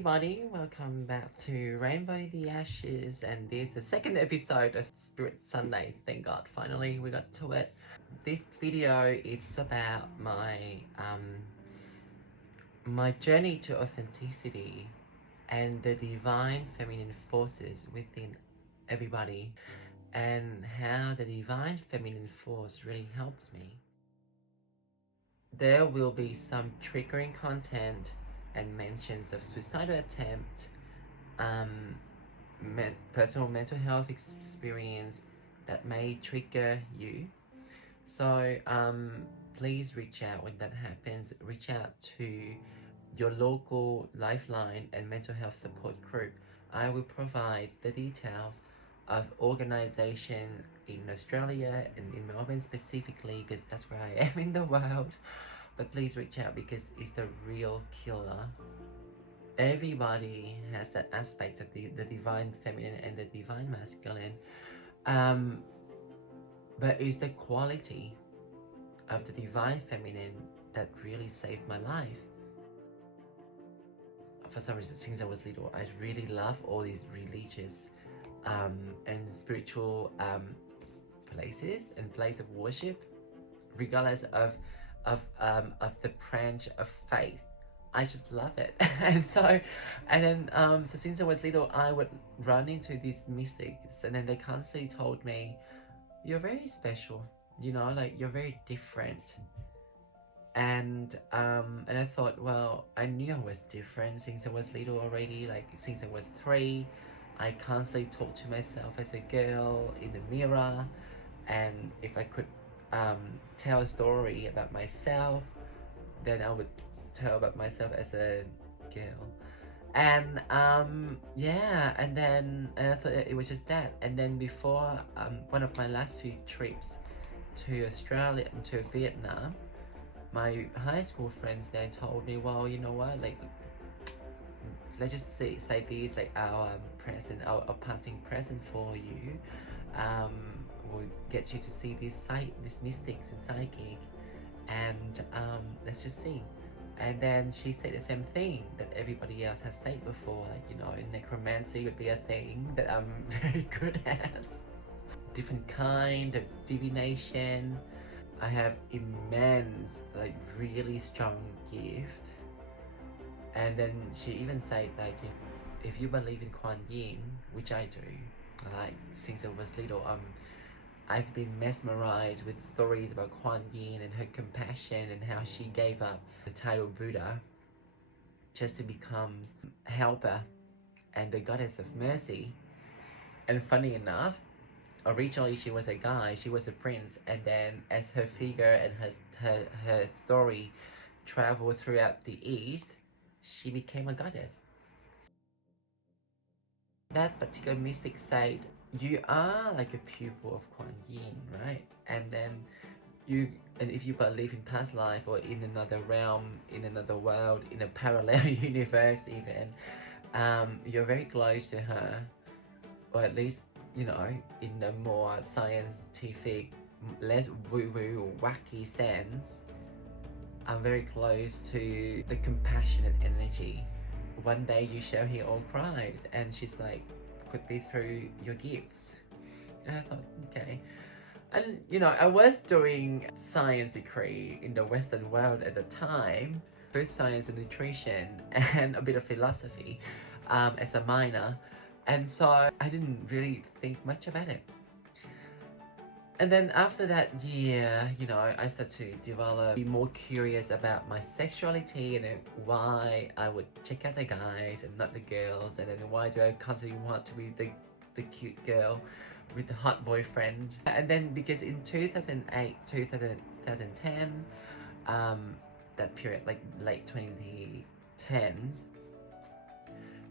everybody, welcome back to Rainbow in the Ashes, and this is the second episode of Spirit Sunday. Thank God, finally we got to it. This video is about my journey to authenticity and the divine feminine forces within everybody, and how the divine feminine force really helps me. There will be some triggering content and mentions of suicidal attempt, personal mental health experience that may trigger you. So please reach out when that happens. Reach out to your local Lifeline and mental health support group. I will provide the details of organisation in Australia and in Melbourne specifically, because that's where I am in the world. But please reach out because it's the real killer. Everybody has that aspect of the divine feminine and the divine masculine. But it's the quality of the divine feminine that really saved my life. For some reason, since I was little, I really love all these religious and spiritual places and places of worship, regardless of the branch of faith. I just love it. So since I was little, I would run into these mystics, and then they constantly told me, you're very special, you know, like you're very different. And I thought, well, I knew I was different since I was little already. Like since I was 3, I constantly talked to myself as a girl in the mirror, and if I could tell a story about myself, then I would tell about myself as a girl. And and I thought it was just that. And then before one of my last few trips to Australia and to Vietnam, my high school friends then told me, well, you know what, like, let's just say this, like our parting present for you will get you to see these mystics and psychic, and let's just see. And then she said the same thing that everybody else has said before, like, you know, necromancy would be a thing that I'm very good at. Different kind of divination. I have immense, like, really strong gift. And then she even said, like, you know, if you believe in Kuan Yin, which I do, like since I was little, I've been mesmerized with stories about Kuan Yin and her compassion and how she gave up the title Buddha just to become helper and the goddess of mercy. And funny enough, originally she was a guy, she was a prince, and then as her figure and her story traveled throughout the East, she became a goddess. That particular mystic said, you are like a pupil of Kuan Yin, right? And then if you believe in past life or in another realm, in another world, in a parallel universe even, you're very close to her, or at least, you know, in a more scientific, less woo-woo, wacky sense, I'm very close to the compassionate energy. One day you shall hear all cries, and she's like, put me through your gifts. And I thought, okay. And you know, I was doing science degree in the Western world at the time, food science and nutrition, and a bit of philosophy as a minor. And so I didn't really think much about it. And then after that year, you know, I started to be more curious about my sexuality, and then why I would check out the guys and not the girls, and then why do I constantly want to be the cute girl with the hot boyfriend. And then because in 2008, 2010, that period, like late 2010s,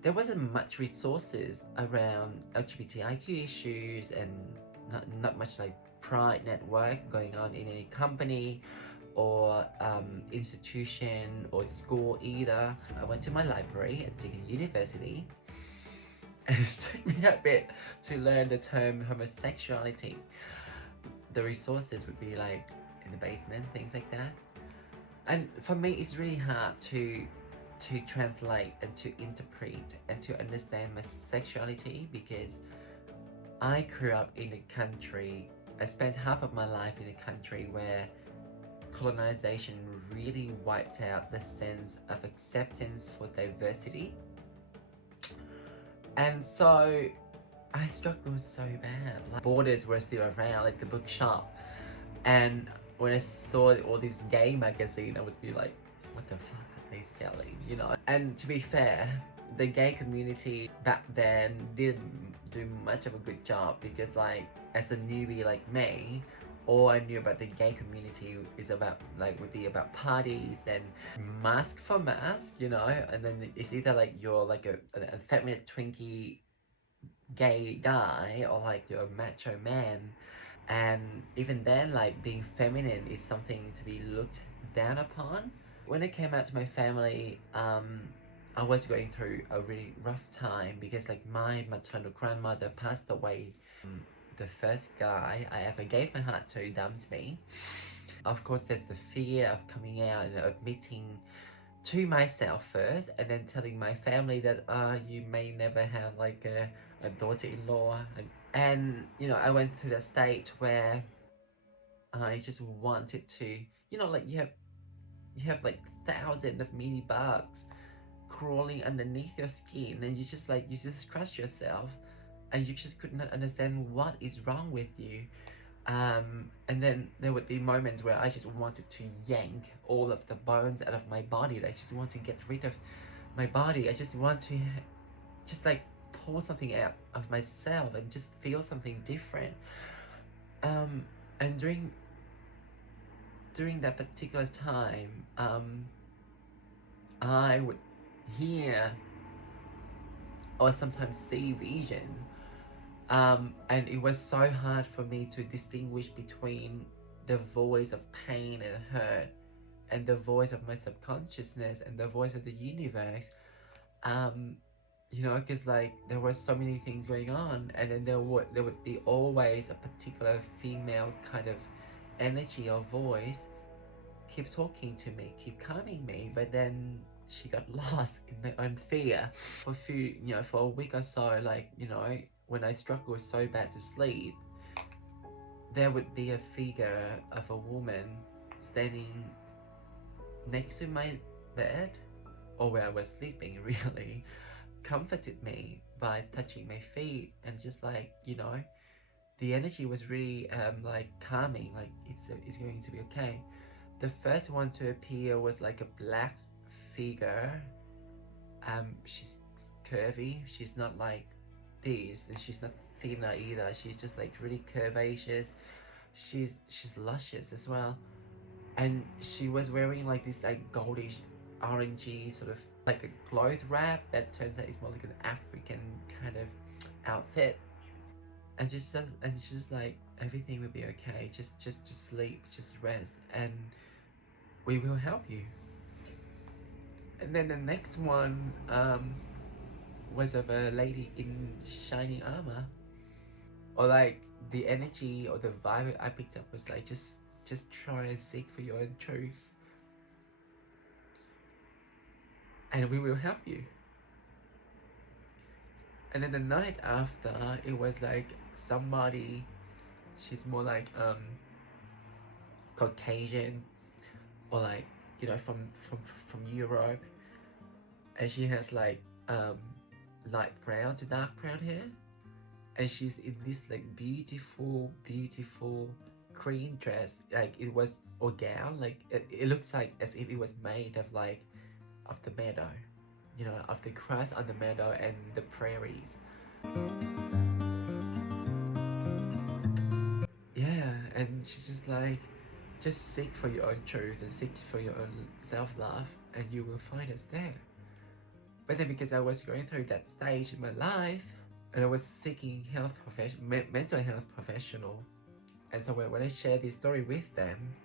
there wasn't much resources around LGBTIQ issues, and not much like Pride network going on in any company or institution or school either. I went to my library at Deakin University, and it took me a bit to learn the term homosexuality. The resources would be like in the basement, things like that. And for me, it's really hard to to translate and to interpret and to understand my sexuality, because I grew up in a country, I spent half of my life in a country where colonization really wiped out the sense of acceptance for diversity. And so I struggled so bad. Like, borders were still around, like the bookshop. And when I saw all these gay magazines, I was be like, what the fuck are they selling, you know? And to be fair, the gay community back then didn't do much of a good job, because like, as a newbie like me, all I knew about the gay community is about would be about parties and mask for mask, you know? And then it's either like you're like a effeminate twinkie gay guy, or like you're a macho man. And even then, like, being feminine is something to be looked down upon. When it came out to my family, I was going through a really rough time, because like my maternal grandmother passed away. The first guy I ever gave my heart to dumped me. Of course, there's the fear of coming out and admitting to myself first, and then telling my family that you may never have like a daughter-in-law. And you know, I went through the state where I just wanted to, you know, like you have like thousands of mini bugs crawling underneath your skin, and you just crush yourself, and you just could not understand what is wrong with you. And then there would be moments where I just wanted to yank all of the bones out of my body. I just want to get rid of my body. I just want to just like pull something out of myself and just feel something different. And during that particular time, I would hear or sometimes see visions. And it was so hard for me to distinguish between the voice of pain and hurt and the voice of my subconsciousness and the voice of the universe. You know, because like there were so many things going on, and then there would be always a particular female kind of energy or voice keep talking to me, keep calming me, but then she got lost in my own fear. For a week or so, like, you know, when I struggled so bad to sleep, there would be a figure of a woman standing next to my bed, or where I was sleeping, really, comforted me by touching my feet, and just like, you know, the energy was really like calming, like it's going to be okay. The first one to appear was like a black figure. She's curvy, she's not like this, and she's not thinner either. She's just like really curvaceous. She's luscious as well, and she was wearing like this like goldish orangey sort of like a cloth wrap that turns out is more like an African kind of outfit. And she's just like, everything will be okay, just sleep, just rest, and we will help you. And then the next one was of a lady in shining armor, or like the energy or the vibe I picked up was like, just try and seek for your own truth, and we will help you. And then the night after, it was like somebody, she's more like Caucasian, or like, you know, from Europe, and she has like light brown to dark brown hair, and she's in this like beautiful cream dress, like it was, or gown, like it looks like as if it was made of like of the meadow, you know, of the grass on the meadow and the prairies. Yeah, and she's just like, just seek for your own truth and seek for your own self-love, and you will find us there. But then, because I was going through that stage in my life, and I was seeking mental health professional, and so when I shared this story with them,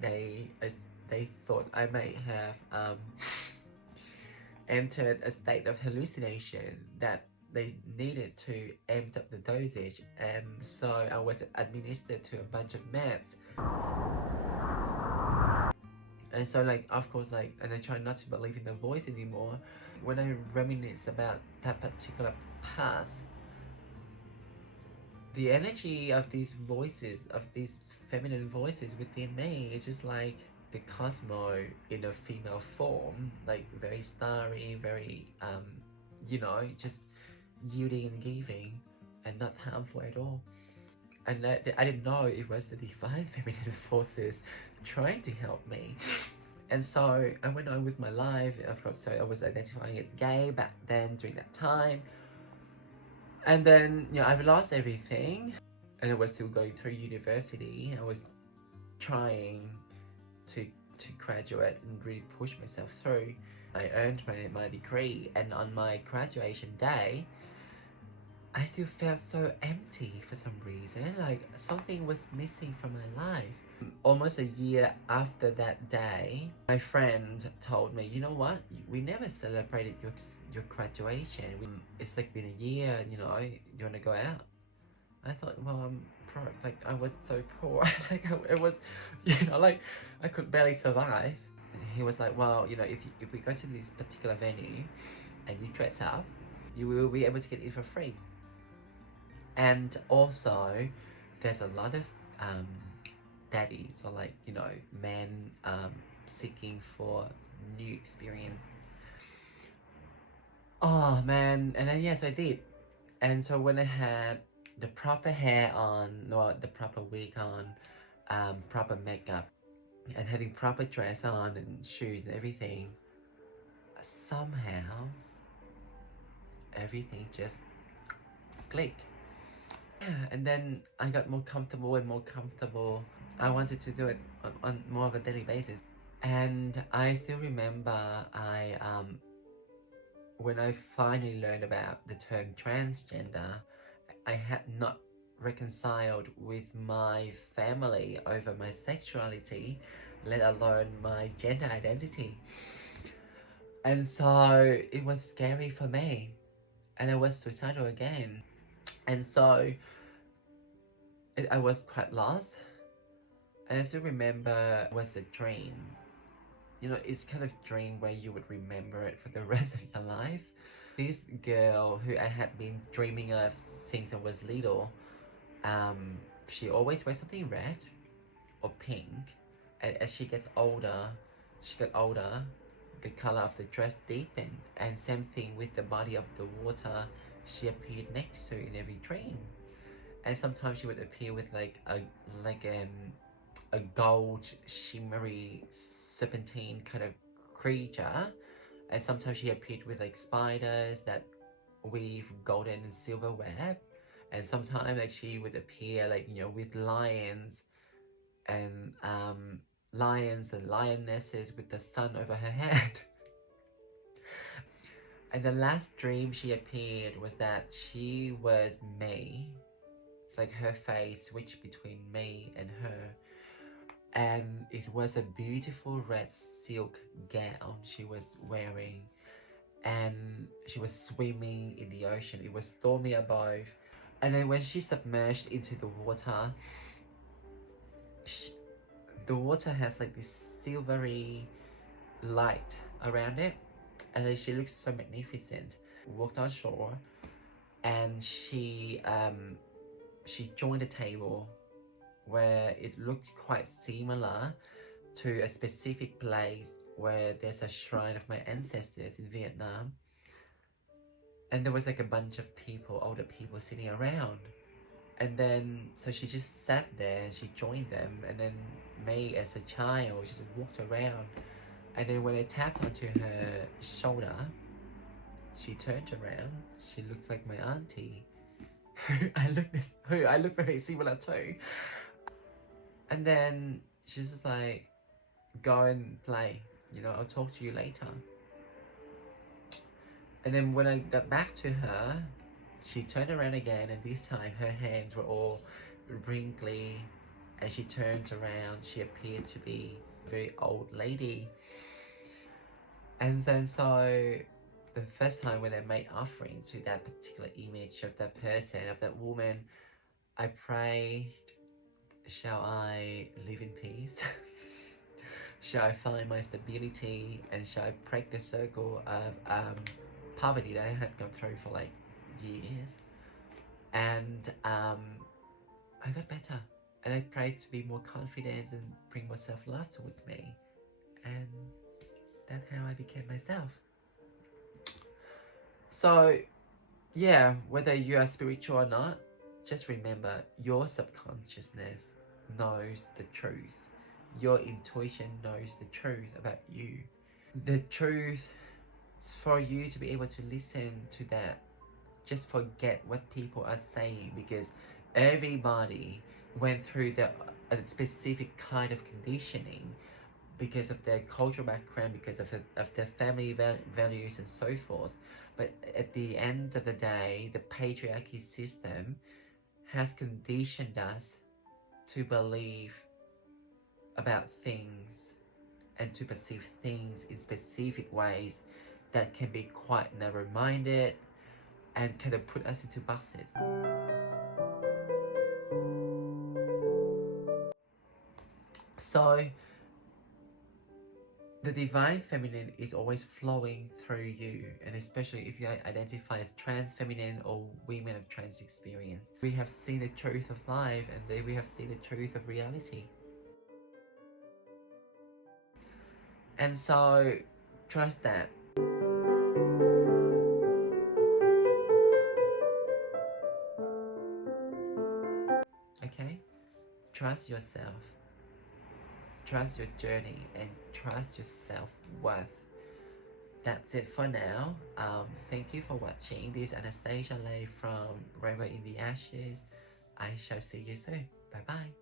they thought I may have entered a state of hallucination, that they needed to amp up the dosage, and so I was administered to a bunch of meds. And so like, of course, like, and I try not to believe in the voice anymore. When I reminisce about that particular past, the energy of these voices, of these feminine voices within me, is just like the cosmo in a female form, like very starry, very you know, just yielding and giving, and not harmful at all. And I didn't know it was the divine feminine forces trying to help me. And so I went on with my life, of course. So I was identifying as gay back then during that time. And then, you know, I've lost everything, and I was still going through university. I was trying to to graduate and really push myself through. I earned my degree, and on my graduation day, I still felt so empty for some reason. Like something was missing from my life. Almost a year after that day, my friend told me, you know what? We never celebrated your graduation. It's like been a year. You know, you want to go out? I thought, well, I'm broke. Like I was so poor. Like it was, you know, like I could barely survive. He was like, well, you know, if we go to this particular venue, and you dress up, you will be able to get in for free. And also, there's a lot of daddies, or like, you know, men seeking for new experience. Oh man, and then yes, I did. And so when I had the proper hair on, or the proper wig on, proper makeup, and having proper dress on and shoes and everything, somehow everything just clicked. Yeah, and then I got more comfortable and more comfortable. I wanted to do it on more of a daily basis. And I still remember when I finally learned about the term transgender, I had not reconciled with my family over my sexuality, let alone my gender identity. And so it was scary for me, and I was suicidal again. And so I was quite lost. And I still remember it was a dream. You know, it's kind of dream where you would remember it for the rest of your life. This girl who I had been dreaming of since I was little, she always wears something red or pink. And as she got older, the color of the dress deepened. And same thing with the body of the water she appeared next to in every dream. And sometimes she would appear with a gold shimmery serpentine kind of creature, and sometimes she appeared with like spiders that weave golden and silver web, and sometimes like she would appear like, you know, with and lions and lionesses with the sun over her head. And the last dream she appeared was that she was me. It's like her face switched between me and her, and it was a beautiful red silk gown she was wearing, and she was swimming in the ocean. It was stormy above, and then when she submerged into the water, the water has like this silvery light around it, and then she looks so magnificent. Walked on shore, and she joined a table where it looked quite similar to a specific place where there's a shrine of my ancestors in Vietnam. And there was like a bunch of people, older people sitting around. And then, so she just sat there and she joined them. And then me as a child just walked around. And then when I tapped onto her shoulder, she turned around. She looks like my auntie, who I look very similar to. And then she's just like, go and play, you know, I'll talk to you later. And then when I got back to her, she turned around again, and this time her hands were all wrinkly, and she turned around. She appeared to be a very old lady. And then so the first time when I made offering to that particular image of that person, of that woman, I prayed, shall I live in peace? Shall I find my stability, and shall I break the circle of poverty that I had gone through for like years? And I got better, and I tried to be more confident and bring more self-love towards me, and that's how I became myself. So yeah, whether you are spiritual or not, just remember your subconsciousness knows the truth. Your intuition knows the truth about you. The truth is for you to be able to listen to that. Just forget what people are saying, because everybody went through a specific kind of conditioning because of their cultural background, because of their family values and so forth. But at the end of the day, the patriarchy system has conditioned us to believe about things and to perceive things in specific ways that can be quite narrow-minded and kind of put us into boxes. So the divine feminine is always flowing through you, and especially if you identify as trans feminine or women of trans experience. We have seen the truth of life, and then we have seen the truth of reality. And so, trust that. Okay? Trust yourself. Trust your journey, and trust your self-worth. That's it for now. Thank you for watching. This is Anastasia Lay from Rainbow in the Ashes. I shall see you soon. Bye bye.